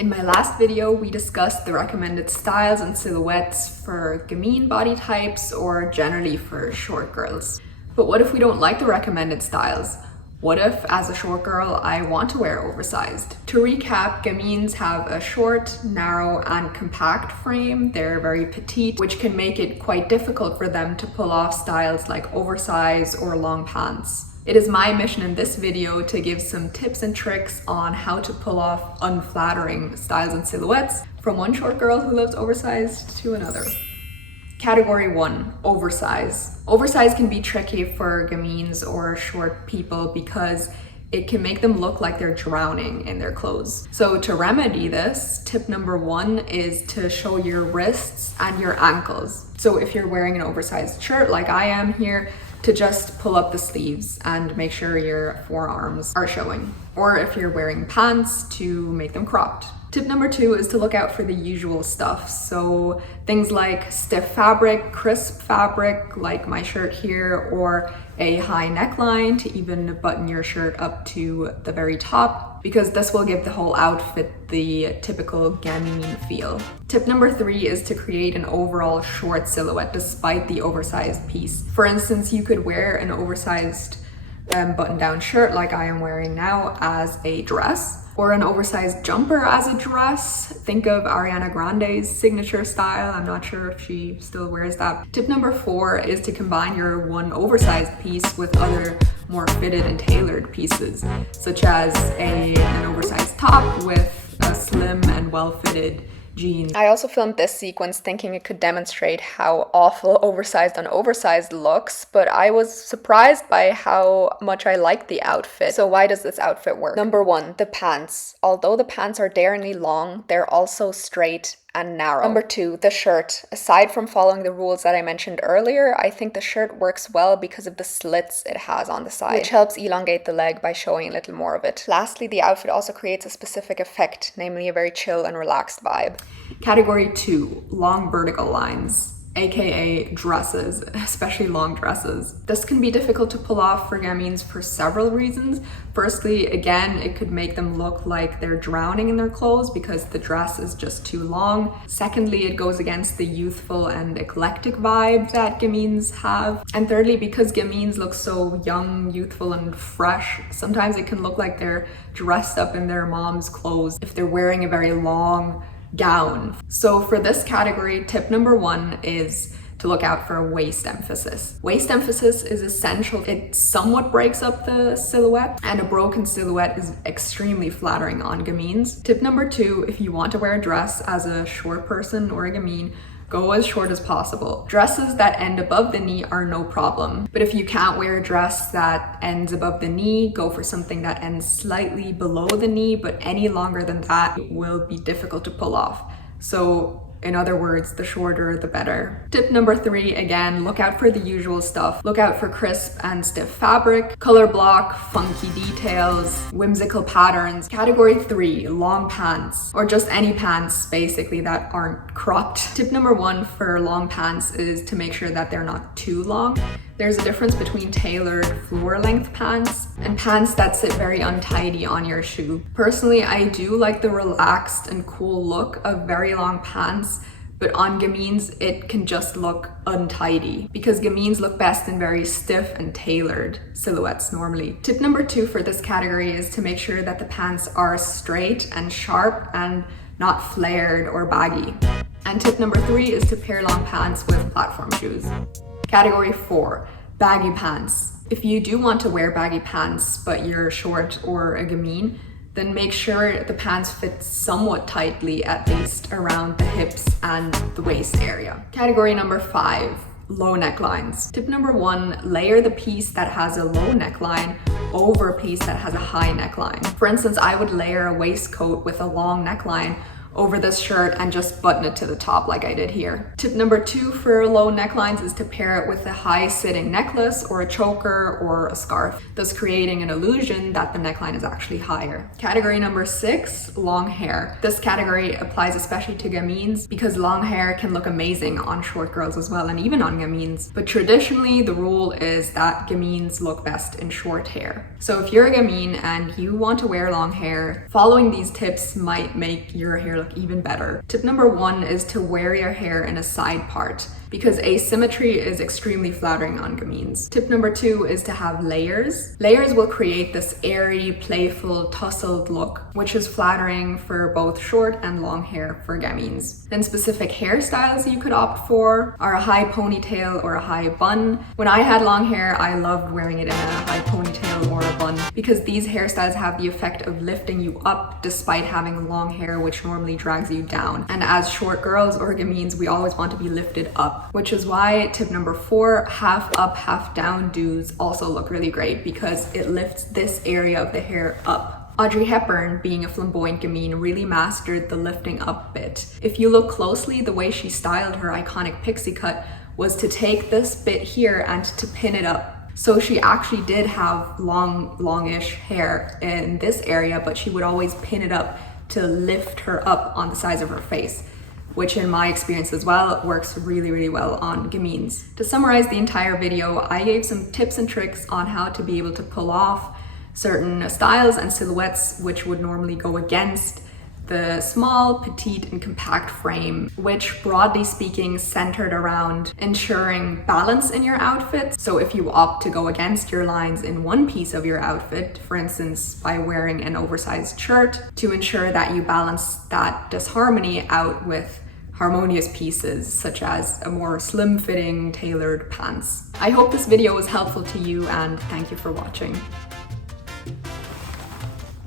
In my last video, we discussed the recommended styles and silhouettes for gamine body types or generally for short girls. But what if we don't like the recommended styles? What if, as a short girl, I want to wear oversized? To recap, gamines have a short, narrow, and compact frame. They're very petite, which can make it quite difficult for them to pull off styles like oversize or long pants. It is my mission in this video to give some tips and tricks on how to pull off unflattering styles and silhouettes from one short girl who loves oversized to another. Category 1, oversize. Oversize can be tricky for gamines or short people because it can make them look like they're drowning in their clothes. So to remedy this, tip number 1 is to show your wrists and your ankles. So if you're wearing an oversized shirt like I am here, to just pull up the sleeves and make sure your forearms are showing. Or if you're wearing pants, to make them cropped. Tip number 2 is to look out for the usual stuff. So things like stiff fabric, crisp fabric, like my shirt here, or a high neckline to even button your shirt up to the very top, because this will give the whole outfit the typical gamine feel. Tip number 3 is to create an overall short silhouette despite the oversized piece. For instance, you could wear an oversized button-down shirt like I am wearing now as a dress, or an oversized jumper as a dress. Think of Ariana Grande's signature style. I'm not sure if she still wears that. Tip number 4 is to combine your one oversized piece with other more fitted and tailored pieces, such as an oversized top with a slim and well-fitted jeans. I also filmed this sequence thinking it could demonstrate how awful oversized on oversized looks, but I was surprised by how much I liked the outfit. So why does this outfit work? Number 1, the pants. Although the pants are daringly long, they're also straight and narrow. Number 2, the shirt. Aside from following the rules that I mentioned earlier, I think the shirt works well because of the slits it has on the side, which helps elongate the leg by showing a little more of it. Lastly, the outfit also creates a specific effect, namely a very chill and relaxed vibe. Category 2, long vertical lines, aka dresses, especially long dresses. This can be difficult to pull off for gamines for several reasons. Firstly, again, it could make them look like they're drowning in their clothes because the dress is just too long. Secondly, it goes against the youthful and eclectic vibe that gamines have. And thirdly, because gamines look so young, youthful, and fresh, sometimes it can look like they're dressed up in their mom's clothes if they're wearing a very long gown. So for this category, tip number 1 is to look out for a waist emphasis. Waist emphasis is essential. It somewhat breaks up the silhouette, and a broken silhouette is extremely flattering on gamines. Tip number 2, if you want to wear a dress as a short person or a gamine, go as short as possible. Dresses that end above the knee are no problem, but if you can't wear a dress that ends above the knee, go for something that ends slightly below the knee, but any longer than that will be difficult to pull off. So in other words, the shorter, the better. Tip number 3, again, look out for the usual stuff. Look out for crisp and stiff fabric, color block, funky details, whimsical patterns. Category 3, long pants, or just any pants basically that aren't cropped. Tip number 1 for long pants is to make sure that they're not too long. There's a difference between tailored floor length pants and pants that sit very untidy on your shoe. Personally, I do like the relaxed and cool look of very long pants, but on gamines, it can just look untidy because gamines look best in very stiff and tailored silhouettes normally. Tip number 2 for this category is to make sure that the pants are straight and sharp and not flared or baggy. And tip number 3 is to pair long pants with platform shoes. Category 4, baggy pants. If you do want to wear baggy pants, but you're short or a gamine, then make sure the pants fit somewhat tightly, at least around the hips and the waist area. Category number 5, low necklines. Tip number 1, layer the piece that has a low neckline over a piece that has a high neckline. For instance, I would layer a waistcoat with a long neckline over this shirt and just button it to the top like I did here. Tip number 2 for low necklines is to pair it with a high sitting necklace or a choker or a scarf, thus creating an illusion that the neckline is actually higher. Category number 6, long hair. This category applies especially to gamines because long hair can look amazing on short girls as well, and even on gamines. But traditionally the rule is that gamines look best in short hair. So if you're a gamine and you want to wear long hair, following these tips might make your hair look even better. Tip number 1 is to wear your hair in a side part because asymmetry is extremely flattering on gamines. Tip number 2 is to have layers. Layers will create this airy, playful, tousled look, which is flattering for both short and long hair for gamines. Then specific hairstyles you could opt for are a high ponytail or a high bun. When I had long hair, I loved wearing it in a high ponytail or a bun because these hairstyles have the effect of lifting you up despite having long hair, which normally drags you down. And as short girls or gamines, we always want to be lifted up, which is why tip number 4, half up, half down do's also look really great because it lifts this area of the hair up. Audrey Hepburn, being a flamboyant gamine, really mastered the lifting up bit. If you look closely, the way she styled her iconic pixie cut was to take this bit here and to pin it up. So she actually did have longish hair in this area, but she would always pin it up to lift her up on the sides of her face, which in my experience as well works really, really well on gamines. To summarize the entire video, I gave some tips and tricks on how to be able to pull off certain styles and silhouettes which would normally go against the small, petite, and compact frame, which broadly speaking centered around ensuring balance in your outfit. So if you opt to go against your lines in one piece of your outfit, for instance, by wearing an oversized shirt, to ensure that you balance that disharmony out with harmonious pieces such as a more slim-fitting tailored pants. I hope this video was helpful to you and thank you for watching.